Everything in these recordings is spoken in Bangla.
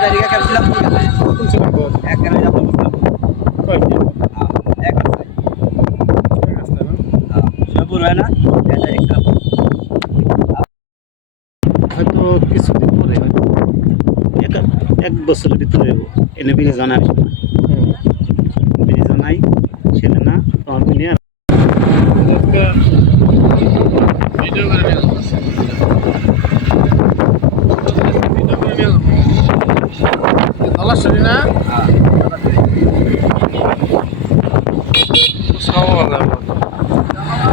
কোথায় রেখে খেলছিলাম কোন সময় বল এক না সবুর হয়তো কিছুদিন এক এক বছরের ভিতরে এনে বিলে জানাই বিলে জানাই ছেলে না তখন নিয়ে ভিডিও ধলাশ্বরী না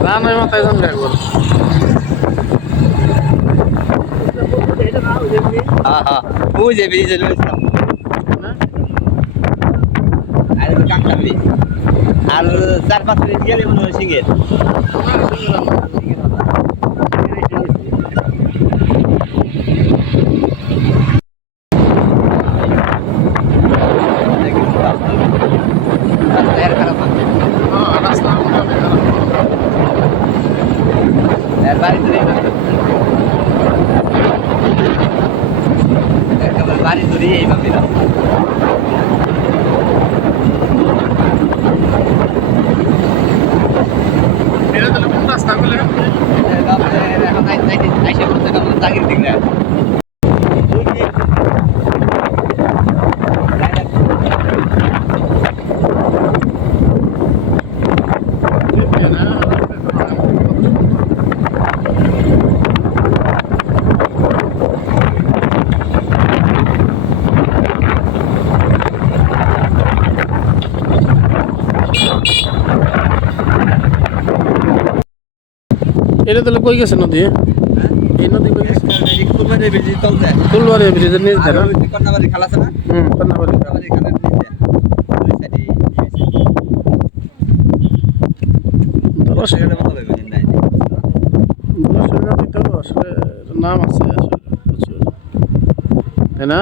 রান ওই মাথায় যান একবার। যে ব্রিজে রয়েছিলাম আর কাঁকড়া ব্রিজ। আর চার পাঁচ মিনিট গেলে মনে হয় সিঙ্গের রাস্তা মোটামুটি খারাপ। বাড়ি ধরে একেবারে বাড়ি ধরে এইভাবে রাস্তা রাস্তা এখন আইসা করতে জাগির দিক না এটা তাহলে কই গেছে নদী? এই নদী কই গেছে? ফুলবাড়ি ব্রিজের নিচ আর কন্যাবাড়ি খালা আছে না? হুম কন্যাবাড়ি কন্যাবাড়ি খালার নিচে। দুই সাইডে ধলাশ্বরী সেটা মতো হবে নাই। ধলাশ্বরী নদী তো আসলে নাম আছে আসলে প্রচুর তাই না?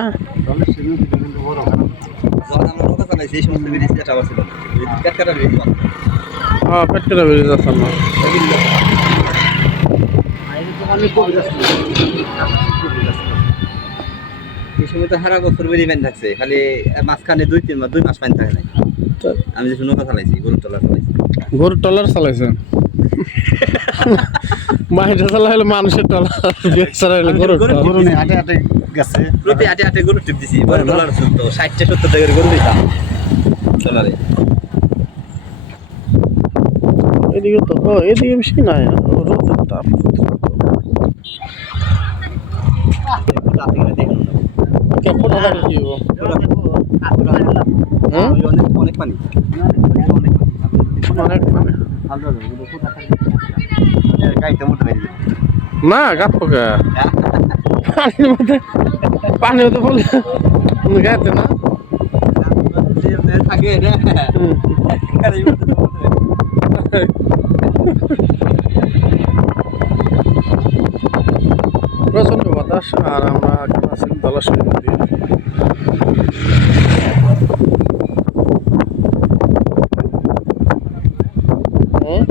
বড় খারাপ। যখন আমরা নৌকা চালাইছি এই সমস্ত ব্রিজ যেটা ছিল না। এই ব্রিজ পেটকেরা ব্রিজ আছে না। এই সময় তো হারা বছর বেরিয়ে পানি থাকছে খালি মাঝখানে দুই তিন মাস দুই মাস পানি থাকে নাই। আমি যে নৌকা চালাইছি গরুর টলা চালাইছি। গরুর টলার চালাইছেন? বাইরে চালাইলে মানুষের টলার বেচারা টলার গরু হাঁটে হাঁটে গেছে। প্রতি আটে আটে গরু টিপ দিছি বড় টলার ছিল ষাটটা সত্তর টাকার গরু দিতাম। টলারে এদিকে তো ও এদিকে বেশি নাই রোদের তাপ অনেক অনেক পানি অনেক অনেক হয়ে? যাবে না পানির মধ্যে মধ্যে বলে গাইতে না? থাকে প্রচণ্ড বাতাস আর আমরা এখন আছি দলাশরী নদী হুম?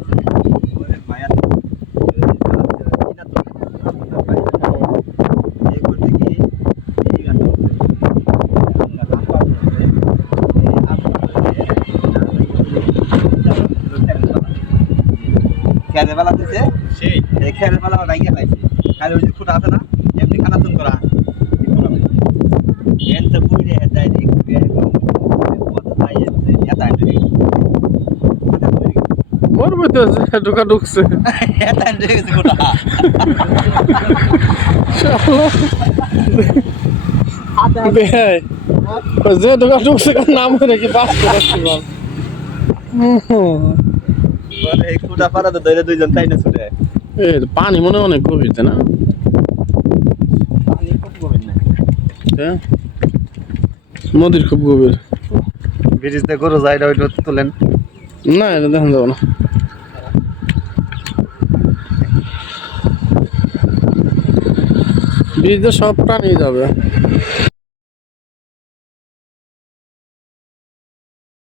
খেয়ালের বেলা দিছে সেই। এই খেয়ালের বেলা ভাঙিয়ে লাইছে খালি ওই যে ফুটা আছে না এমনি খানাতুন করা। এন তো বুঝে মোর মধ্যে ঢুকা ঢুকছে। যে ঢুকা ঢুকছে নাম হয় নাকি বাস করে বল। এই কুটা পারা তো ধরে দুইজন তাই না ছুটে? এ পানি মনে অনেক গভীর তাই না? পানি খুব গভীর না? হ্যাঁ? নদীর খুব গভীর। ব্রিজতে গরু যায় ওইটা তোলেন। না এটা দেখা যাব না। ব্রিজে সব প্রাণী যাবে।